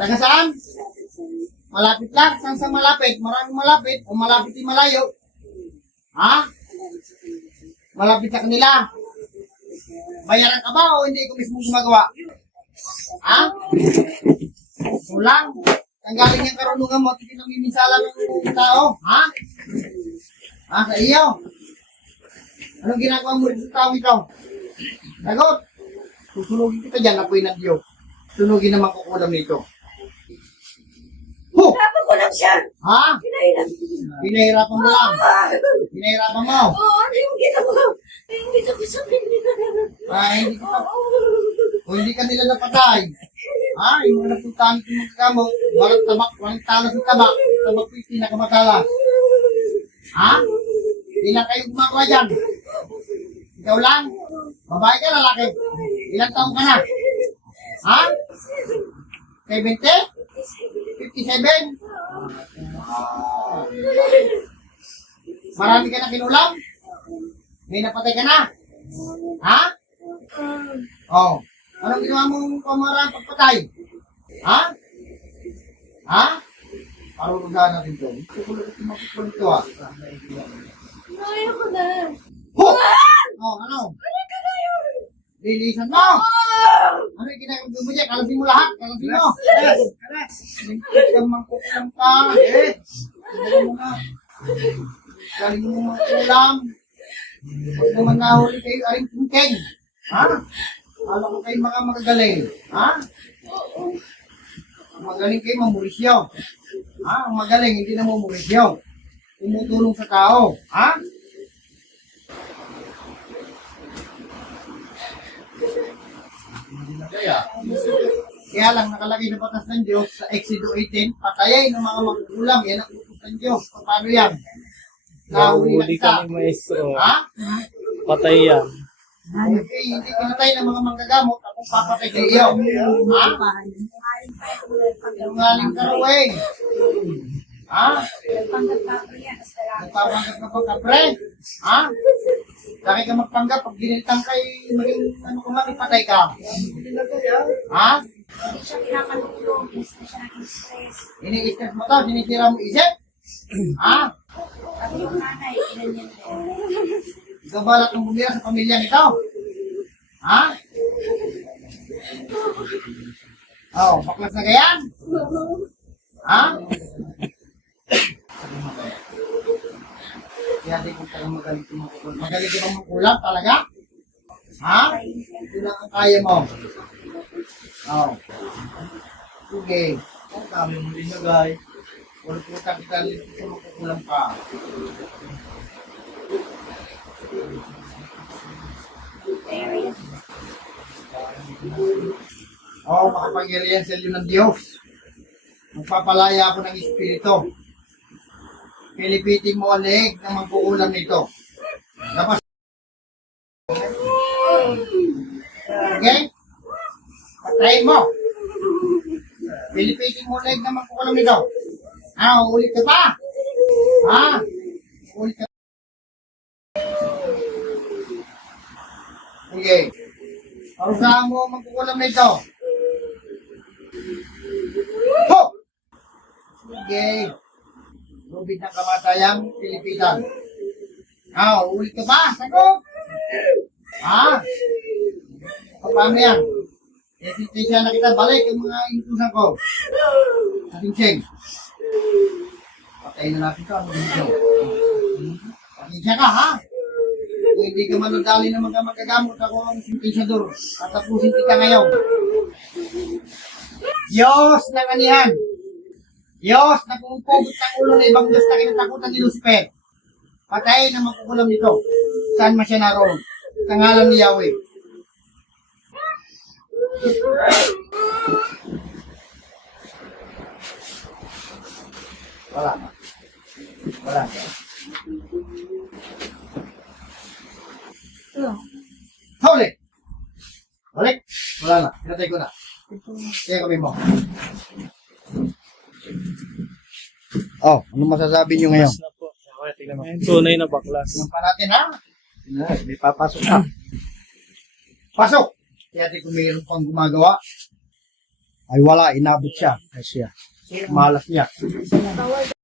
Taga saan? Malapit lang. Saan sa malapit? Maraming malapit. O malapit yung malayo? Ha? Malapit sa kanila. Bayaran ka ba o hindi ko mismo gumagawa? Ha? So lang. Tanggalin yung karunungan mo at pinamiminsala ng tao. Ha? Ha? Sa iyo? Anong ginagawa mo rin sa tao ito? Sagot. Susunugin kita dyan, apoy ng Diyos. Sunugin naman kukulam nito. Ho! Dapat ko lang siya. Ha? Pinahirap. Pinahirapan mo lang. Pinahirapan mo. Oo, ano yung ginawa? Yung ginawa ko sa kanila. Hindi ka kung hindi ka nila napatay. Yung mga napuntahan ng mga gamot, walang tabak, walang talas ng tabak. Tabak ko yung pinakamatalas. Hindi lang kayo gumagawa dyan. Ikaw lang. Babae ka, lalaki. Ilang taong ka na? 70? 57? Marami ka na kinulam? May napatay ka na? Oh. Anong ginawa mong pamarang pagpatay? Parurugahan natin ito. Sukulot ito makukulit ito Ayaw ko na. Ho! Ano? Ano ka na yun? Lilisan mo! Ano yung ginagawa mo dyan? Kalasin mo lahat! Kalasin mo! Kalas! Lingkit kang mangkukulang ka! Galing mo na! Galing mo mangkulang! Huwag naman nahuli kayo aring tingkeng! Alam ko kayo mga magagaling! Magaling kayo mamurisyo! Ang magaling hindi na mamurisyo! Tumutulong sa tao! Kaya lang nakalagay na batas ng Diyos sa Exodo 18, patayin ng mga magkukulam. Yan ang utos ng Diyos. Paano yan? Nahuli na Nahuli kita. ka ni Maestro. Ha? Patay yan. Okay, hindi pinatay ng mga manggagamot. Ako papatay sa iyo. Ha? Sinungaling ka raw eh. Nagpapanggap ka pa kapre? Laki ka magpanggap. Pag giniltang kay maging ano ko man, ipatay ka. Hindi siya pinakalulong. Yes na siya nag-stress. Ini-stress mo to, sinitira mo isip? Pati yung nanay, ganyan din. Ikaw balak ng bumira sa pamilyang ito? Baklas na gayan? Kaya di ko tayo magaling kumakulang. Magaling ka bang makulang talaga? Ito lang ang kaya mo. Sige. Ang dami mo din na guys. Wala po kita dito makukulang pa. Makapangyarihan sa iyo ng Diyos. Magpapalaya ako ng Espiritu. Pilipitin mo ang leeg na magkukulam nito. Dapat. Okay? Patayin mo. Pilipitin mo ang leeg na magkukulam nito. Ulit ka pa? Ulit ka. Sige. Parusahan mo magkukulam nito. Ho! Sige. Lubid ng kamatayang Pilipitan. Ulit ka ba? Sagot! Paano yan? Sensya na kita. Balik yung mga inutusan ko. Ating Cheng. Patayin na natin ito. Ano dito? Sensya ka, Kung hindi ka manadali na magkagamot ako ang sentensyador. Tatapusin kita ngayon. Diyos ng anihan. Diyos na pumupugot ng ulo na ibang Diyos na kinatakutan ni Lucifer. Patayin na magkukulam nito. Saan man siya naroon? Sa ngalan ni Yahweh. Wala na. Wala na. Huli! Balik! Wala na. Pinatay ko na. Kaya kami mo. Ano masasabi nyo ngayon? Baklas na po. Okay, tingnan mo. Yung tunay na baklas. Tingnan pa natin, may papasok na. Pasok! Kaya di kung mayroon pang gumagawa. ay wala, inabot siya. Ay siya. Malas niya.